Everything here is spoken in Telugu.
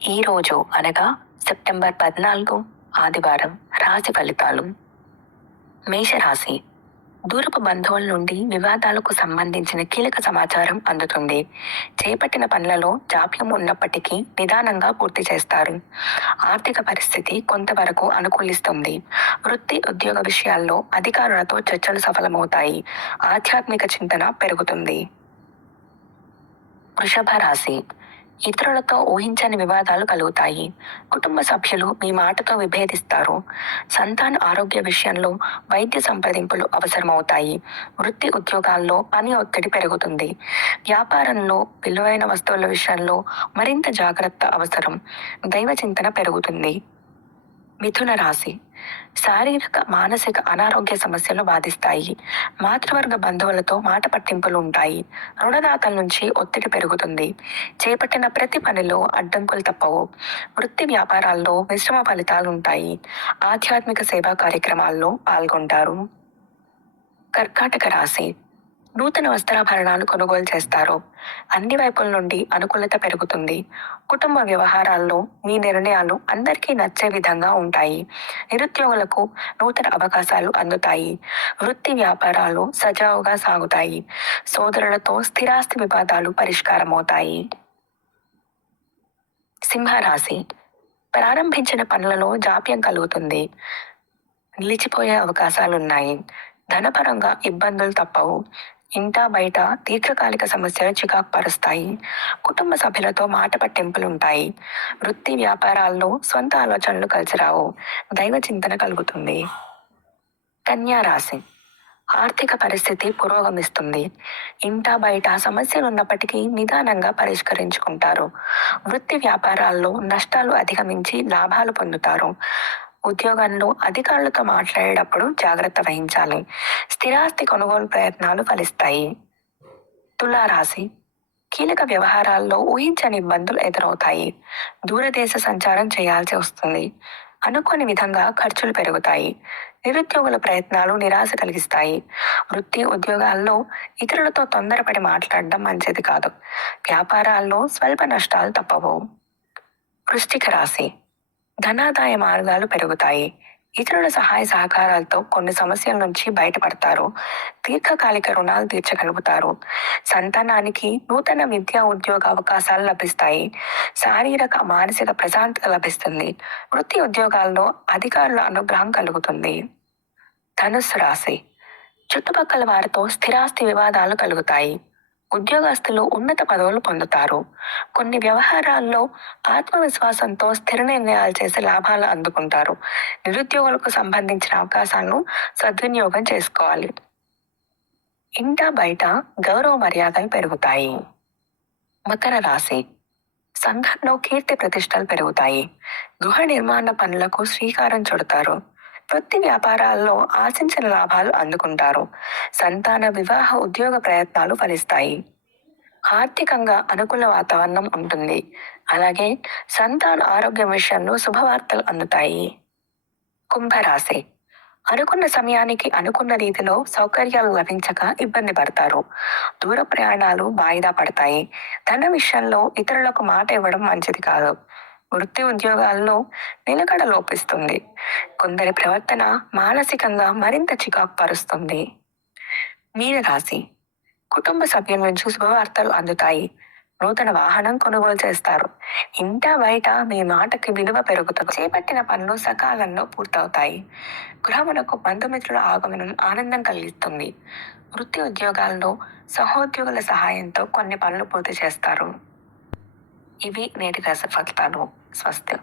ఈరోజు అనగా సెప్టెంబర్ పద్నాలుగు ఆదివారం రాశి ఫలితాలు. మేషరాశి. దూరపు బంధువుల నుండి వివాదాలకు సంబంధించిన కీలక సమాచారం అందుతుంది. చేపట్టిన పనులలో జాప్యం ఉన్నప్పటికీ నిదానంగా పూర్తి చేస్తారు. ఆర్థిక పరిస్థితి కొంతవరకు అనుకూలిస్తుంది. వృత్తి ఉద్యోగ విషయాల్లో అధికారులతో చర్చలు సఫలమవుతాయి. ఆధ్యాత్మిక చింతన పెరుగుతుంది. వృషభ రాశి. ఇతరులతో ఊహించని వివాదాలు కలుగుతాయి. కుటుంబ సభ్యులు మీ మాటతో విభేదిస్తారు. సంతాన ఆరోగ్య విషయంలో వైద్య సంప్రదింపులు అవసరమవుతాయి. వృత్తి ఉద్యోగాల్లో పని ఒత్తిడి పెరుగుతుంది. వ్యాపారంలో విలువైన వస్తువుల విషయంలో మరింత జాగ్రత్త అవసరం. దైవ చింతన పెరుగుతుంది. మిథున రాశి శారీరక మానసిక అనారోగ్య సమస్యలు బాధిస్తాయి. మాతృవర్గ బంధువులతో మాట పట్టింపులు ఉంటాయి. రుణదాతల నుంచి ఒత్తిడి పెరుగుతుంది. చేపట్టిన ప్రతి పనిలో అడ్డంకులు తప్పవు. వృత్తి వ్యాపారాల్లో మిశ్రమ ఫలితాలు ఉంటాయి. ఆధ్యాత్మిక సేవా కార్యక్రమాల్లో పాల్గొంటారు. కర్కాటక రాశి. నూతన వస్త్రాభరణాలు కొనుగోలు చేస్తారు. అన్ని వైపుల నుండి అనుకూలత పెరుగుతుంది. కుటుంబ వ్యవహారాల్లో మీ నిర్ణయాలు అందరికీ నచ్చే విధంగా ఉంటాయి. నిరుద్యోగులకు నూతన అవకాశాలు అందుతాయి. వృత్తి వ్యాపారాలు సజావుగా సాగుతాయి. సోదరులతో స్థిరాస్తి వివాదాలు పరిష్కారమవుతాయి. సింహరాశి. ప్రారంభించిన పనులలో జాప్యం కలుగుతుంది. నిలిచిపోయే అవకాశాలున్నాయి. ధనపరంగా ఇబ్బందులు తప్పవు. ఇంటా బయట దీర్ఘకాలిక సమస్యలు చికాకు పరుస్తాయి కుటుంబ సభ్యులతో మాట పట్టింపులు ఉంటాయి వృత్తి వ్యాపారాల్లో సొంత ఆలోచనలు కలిసిరావు దైవ చింతన కలుగుతుంది. కన్యా రాశి. ఆర్థిక పరిస్థితి పురోగమిస్తుంది. ఇంటా బయట సమస్యలు ఉన్నప్పటికీ నిదానంగా పరిష్కరించుకుంటారు. వృత్తి వ్యాపారాల్లో నష్టాలు అధిగమించి లాభాలు పొందుతారు. ఉద్యోగంలో అధికారులతో మాట్లాడేటప్పుడు జాగ్రత్త వహించాలి. స్థిరాస్తి కొనుగోలు ప్రయత్నాలు ఫలిస్తాయి. తులారాశి. కీలక వ్యవహారాల్లో ఊహించని ఇబ్బందులు ఎదురవుతాయి. దూరదేశ సంచారం చేయాల్సి వస్తుంది. అనుకోని విధంగా ఖర్చులు పెరుగుతాయి. నిరుద్యోగుల ప్రయత్నాలు నిరాశ కలిగిస్తాయి. వృత్తి ఉద్యోగాల్లో ఇతరులతో తొందరపడి మాట్లాడడం మంచిది కాదు. వ్యాపారాల్లో స్వల్ప నష్టాలు తప్పవు. వృష్టిక రాశి. ధనాదాయ మార్గాలు పెరుగుతాయి. ఇతరుల సహాయ సహకారాలతో కొన్ని సమస్యల నుంచి బయటపడతారు. దీర్ఘకాలిక రుణాలు తీర్చగలుగుతారు. సంతానానికి నూతన విద్యా ఉద్యోగ అవకాశాలు లభిస్తాయి. శారీరక మానసిక ప్రశాంతత లభిస్తుంది. వృత్తి ఉద్యోగాల్లో అధికారుల అనుగ్రహం కలుగుతుంది. ధనుస్సు రాశి. చుట్టుపక్కల వారితో స్థిరాస్తి వివాదాలు కలుగుతాయి. ఉద్యోగస్తులు ఉన్నత పదవులు పొందుతారు. కొన్ని వ్యవహారాల్లో ఆత్మవిశ్వాసంతో స్థిర నిర్ణయాలు చేసి లాభాలు అందుకుంటారు. నిరుద్యోగులకు సంబంధించిన అవకాశాలను సద్వినియోగం చేసుకోవాలి. ఇంట బయట గౌరవ మర్యాదలు పెరుగుతాయి. మకర రాశి. సంఘంలో కీర్తి ప్రతిష్టలు పెరుగుతాయి. గృహ నిర్మాణ పనులకు శ్రీకారం చుడతారు. వృత్తి వ్యాపారాల్లో ఆశించిన లాభాలు అందుకుంటారు. సంతాన వివాహ ఉద్యోగ ప్రయత్నాలు ఫలిస్తాయి. ఆర్థికంగా అనుకూల వాతావరణం ఉంటుంది. అలాగే సంతాన ఆరోగ్యం విషయంలో శుభవార్తలు అందుతాయి. కుంభరాశి. అనుకున్న సమయానికి అనుకున్న రీతిలో సౌకర్యాలు లభించక ఇబ్బంది పడతారు. దూర ప్రయాణాలు వాయిదా పడతాయి. ధన విషయంలో ఇతరులకు మాట ఇవ్వడం మంచిది కాదు. వృత్తి ఉద్యోగాల్లో నిలకడ లోపిస్తుంది. కొందరి ప్రవర్తన మానసికంగా మరింత చికాకు పరుస్తుంది మీనరాశి. కుటుంబ సభ్యుల నుంచి శుభవార్తలు అందుతాయి. నూతన వాహనం కొనుగోలు చేస్తారు. ఇంట బయట మీ మాటకి విలువ పెరుగుతుంది చేపట్టిన పనులు సకాలంలో పూర్తవుతాయి. గృహమునకు బంధుమిత్రుల ఆగమనం ఆనందం కలిగిస్తుంది. వృత్తి ఉద్యోగాల్లో సహోద్యోగుల సహాయంతో కొన్ని పనులు పూర్తి చేస్తారు. ఇవి నేటి రస ఫలితాలు. స్వస్తి.